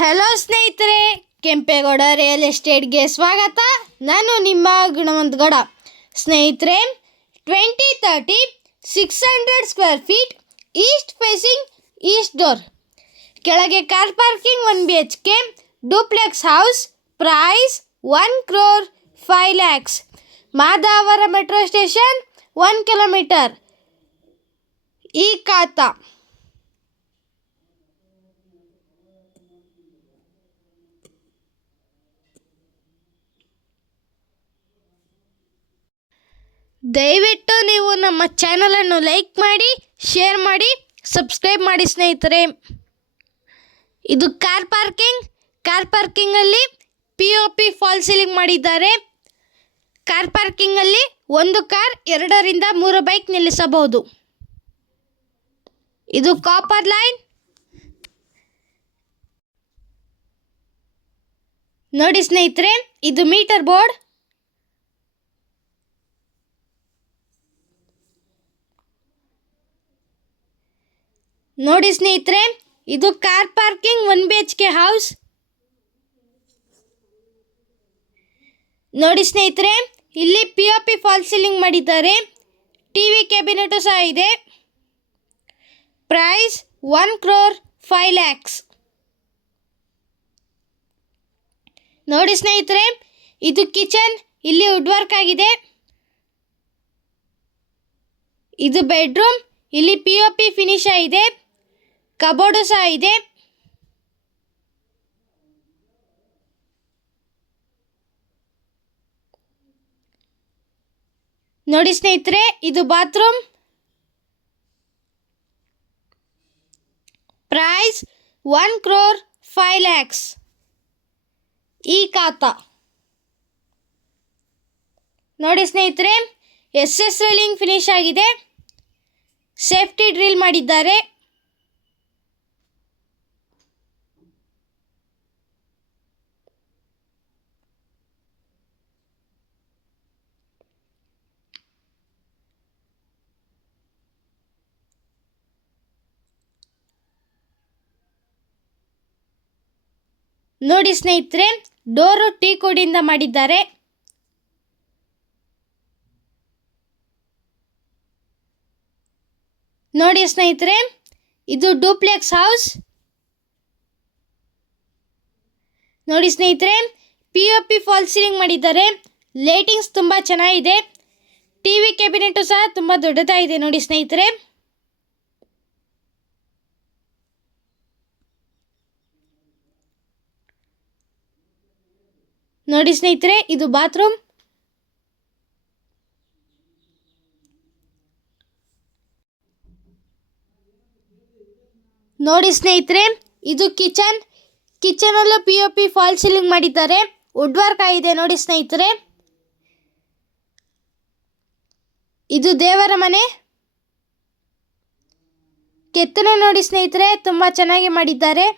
Hello ಸ್ನೇಹಿತರೆ, Kempegowda real ಎಸ್ಟೇಟ್ಗೆ ಸ್ವಾಗತ. ನಾನು ನಿಮ್ಮ ಗುಣವಂತ ಗೌಡ. ಸ್ನೇಹಿತರೆ, 2030 600 square feet east facing east door, ಕೆಳಗೆ car parking, 1 BHK duplex house, price 1,05,00,000. Madavara metro station 1 kilometre. E khata ದಯವಿಟ್ಟು ನೀವು ನಮ್ಮ ಚಾನಲನ್ನು ಲೈಕ್ ಮಾಡಿ, ಶೇರ್ ಮಾಡಿ, ಸಬ್ಸ್ಕ್ರೈಬ್ ಮಾಡಿ ಸ್ನೇಹಿತರೆ. ಇದು ಕಾರ್ ಪಾರ್ಕಿಂಗಲ್ಲಿ POP ಫಾಲ್ ಸೀಲಿಂಗ್ ಮಾಡಿದ್ದಾರೆ. ಕಾರ್ ಪಾರ್ಕಿಂಗಲ್ಲಿ 1 ಕಾರ್ 2 ರಿಂದ 3 ಬೈಕ್ ನಿಲ್ಲಿಸಬಹುದು. ಇದು ಕಾಪರ್ ಲೈನ್ ನೋಡಿ ಸ್ನೇಹಿತರೆ, ಇದು ಮೀಟರ್ ಬೋರ್ಡ್. ನೋಡಿ ಸ್ನೇಹಿತರೆ, ಇದು ಕಾರ್ ಪಾರ್ಕಿಂಗ್ 1 BHK ಹೌಸ್. ನೋಡಿ ಸ್ನೇಹಿತರೆ, ಇಲ್ಲಿ POP ಫಾಲ್ ಸೀಲಿಂಗ್ ಮಾಡಿದ್ದಾರೆ. ಟಿವಿ ಕ್ಯಾಬಿನೆಟು ಸಹ ಇದೆ. ಪ್ರೈಸ್ 1,05,00,000. ನೋಡಿ ಸ್ನೇಹಿತರೆ, ಇದು ಕಿಚನ್, ಇಲ್ಲಿ ವುಡ್ ವರ್ಕ್ ಆಗಿದೆ. ಇದು ಬೆಡ್ರೂಮ್, ಇಲ್ಲಿ POP ಫಿನಿಶ್ ಆಗಿದೆ. ಕಬೋರ್ಡು ಸಹ ಇದೆ. ನೋಡಿ ಸ್ನೇಹಿತರೆ, ಇದು ಬಾತ್ರೂಮ್. ಪ್ರೈಸ್ 1,05,00,000. ಈ ಖಾತಾ ನೋಡಿ ಸ್ನೇಹಿತರೆ, SS ರೇಲಿಂಗ್ ಫಿನಿಶ್ ಆಗಿದೆ. ಸೇಫ್ಟಿ ಡ್ರಿಲ್ ಮಾಡಿದ್ದಾರೆ. ನೋಡಿ ಸ್ನೇಹಿತರೆ, ಡೋರು ಟೀಕ್ ವುಡ್ಡಿಂದ ಮಾಡಿದ್ದಾರೆ. ನೋಡಿ ಸ್ನೇಹಿತರೆ, ಇದು ಡೂಪ್ಲೆಕ್ಸ್ ಹೌಸ್. ನೋಡಿ ಸ್ನೇಹಿತರೆ, POP ಫಾಲ್ ಸೀಲಿಂಗ್ ಮಾಡಿದ್ದಾರೆ. ಲೈಟಿಂಗ್ಸ್ ತುಂಬ ಚೆನ್ನಾಗಿದೆ. ಟಿವಿ ಕ್ಯಾಬಿನೆಟು ಸಹ ತುಂಬ ದೊಡ್ಡದಾಗಿದೆ. ನೋಡಿ ಸ್ನೇಹಿತರೆ, ನೋಡಿ ಸ್ನೇಹಿತರೆ, ಇದು ಬಾತ್ರೂಮ್. ನೋಡಿ ಸ್ನೇಹಿತರೆ, ಇದು ಕಿಚನಲ್ಲೂ POP ಫಾಲ್ ಸೀಲಿಂಗ್ ಮಾಡಿದ್ದಾರೆ. ವುಡ್ ವರ್ಕ್ ಆಗಿದೆ. ನೋಡಿ ಸ್ನೇಹಿತರೆ, ಇದು ದೇವರ ಮನೆ. ಕೆತ್ತನೆ ನೋಡಿ ಸ್ನೇಹಿತರೆ, ತುಂಬ ಚೆನ್ನಾಗಿ ಮಾಡಿದ್ದಾರೆ.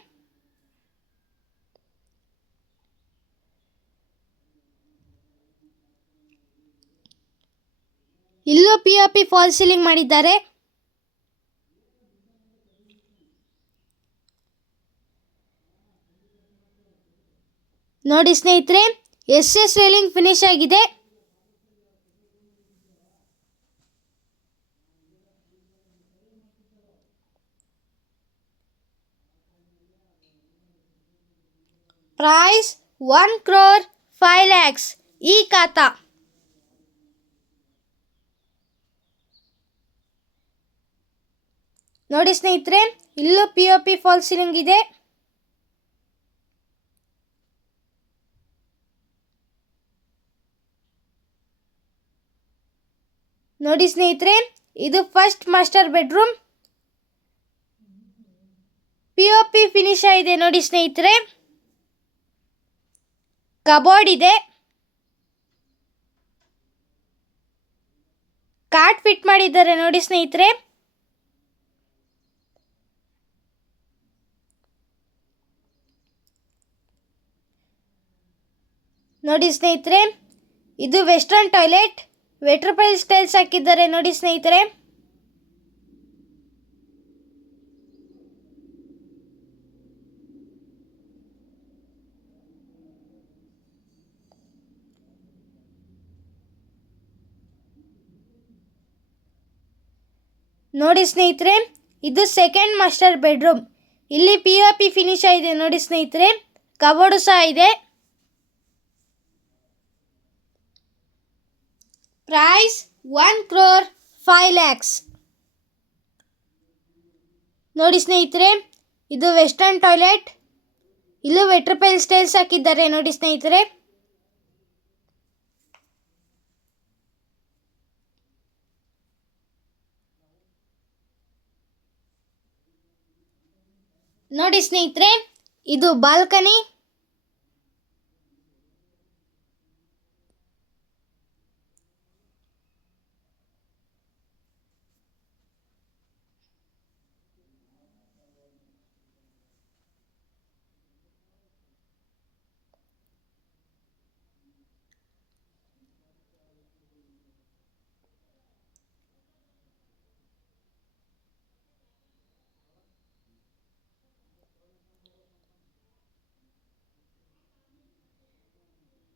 ಇಲ್ಲೂ POP ಫಾಲ್ ಸೀಲಿಂಗ್ ಮಾಡಿದ್ದಾರೆ. ನೋಡಿ ಸ್ನೇಹಿತರೆ, SS ರೇಲಿಂಗ್ ಫಿನಿಶ್ ಆಗಿದೆ. ಪ್ರೈಸ್ 1,05,00,000. ಈ ಖಾತಾ ನೋಡಿ ಸ್ನೇಹಿತರೆ, ಇಲ್ಲೂ POP ಫಾಲ್ ಸೀಲಿಂಗ್ ಇದೆ. ನೋಡಿ ಸ್ನೇಹಿತರೆ, ಇದು first master bedroom. POP finish ಆಗಿದೆ. ನೋಡಿ ಸ್ನೇಹಿತರೆ, ಕಬೋರ್ಡ್ ಇದೆ. ಕಾಟ್ ಫಿಟ್ ಮಾಡಿದ್ದಾರೆ. ನೋಡಿ ಸ್ನೇಹಿತರೆ, ನೋಡಿ ಸ್ನೇಹಿತರೆ, ಇದು ವೆಸ್ಟರ್ನ್ ಟಾಯ್ಲೆಟ್. ವೆಟ್ರಪೈಲ್ ಸ್ಟೈಲ್ಸ್ ಹಾಕಿದ್ದಾರೆ. ನೋಡಿ ಸ್ನೇಹಿತರೆ, ನೋಡಿ ಸ್ನೇಹಿತರೆ, ಇದು ಸೆಕೆಂಡ್ ಮಾಸ್ಟರ್ ಬೆಡ್ರೂಮ್. ಇಲ್ಲಿ POP ಫಿನಿಶ್ ಆಗಿದೆ ನೋಡಿ ಸ್ನೇಹಿತರೆ. ಕಬೋರ್ಡು ಸಹ ಇದೆ. ಪ್ರೈಸ್ 1,05,00,000. ನೋಡಿ ಸ್ನೇಹಿತರೆ, ಇದು ವೆಸ್ಟರ್ನ್ ಟಾಯ್ಲೆಟ್. ಇಲ್ಲೂ ವೆಟ್ರಪೈಲ್ ಸ್ಟೈಲ್ಸ್ ಹಾಕಿದ್ದಾರೆ ನೋಡಿ ಸ್ನೇಹಿತರೆ. ನೋಡಿ ಸ್ನೇಹಿತರೆ, ಇದು ಬಾಲ್ಕನಿ.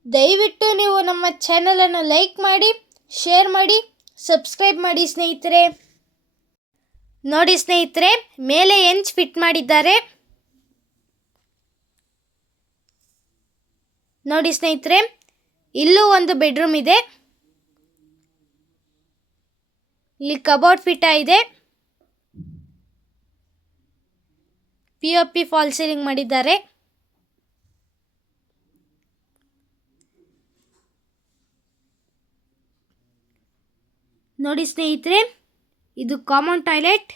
ದಯವಿಟ್ಟು ನೀವು ನಮ್ಮ ಚಾನಲನ್ನು ಲೈಕ್ ಮಾಡಿ, ಶೇರ್ ಮಾಡಿ, ಸಬ್ಸ್ಕ್ರೈಬ್ ಮಾಡಿ ಸ್ನೇಹಿತರೆ. ನೋಡಿ ಸ್ನೇಹಿತರೆ, ಮೇಲೆ ಹೆಂಚ್ ಫಿಟ್ ಮಾಡಿದ್ದಾರೆ. ನೋಡಿ ಸ್ನೇಹಿತರೆ, ಇಲ್ಲೂ ಒಂದು ಬೆಡ್ರೂಮ್ ಇದೆ. ಇಲ್ಲಿ ಕಬೋರ್ಡ್ ಫಿಟ್ ಆಗಿದೆ. POP ಫಾಲ್ ಸೀಲಿಂಗ್ ಮಾಡಿದ್ದಾರೆ. ನೋಡಿ ಸ್ನೇಹಿತರೆ, ಇದು ಕಾಮನ್ ಟಾಯ್ಲೆಟ್.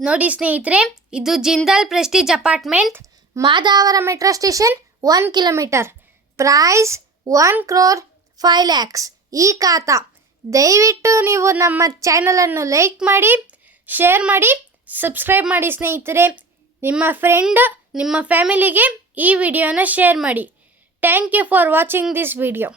ನೋಡಿ ಸ್ನೇಹಿತರೆ, ಇದು Jindal Prestige apartment, Madavara metro station 1 kilometre. Price 1,05,00,000. ಈ ಖಾತಾ. ದಯವಿಟ್ಟು ನೀವು ನಮ್ಮ ಚಾನಲನ್ನು ಲೈಕ್ ಮಾಡಿ, ಶೇರ್ ಮಾಡಿ, ಸಬ್ಸ್ಕ್ರೈಬ್ ಮಾಡಿ ಸ್ನೇಹಿತರೆ. ನಿಮ್ಮ ಫ್ರೆಂಡ್, ನಿಮ್ಮ ಫ್ಯಾಮಿಲಿಗೆ ಈ ವಿಡಿಯೋನ ಶೇರ್ ಮಾಡಿ. Thank you for watching this video.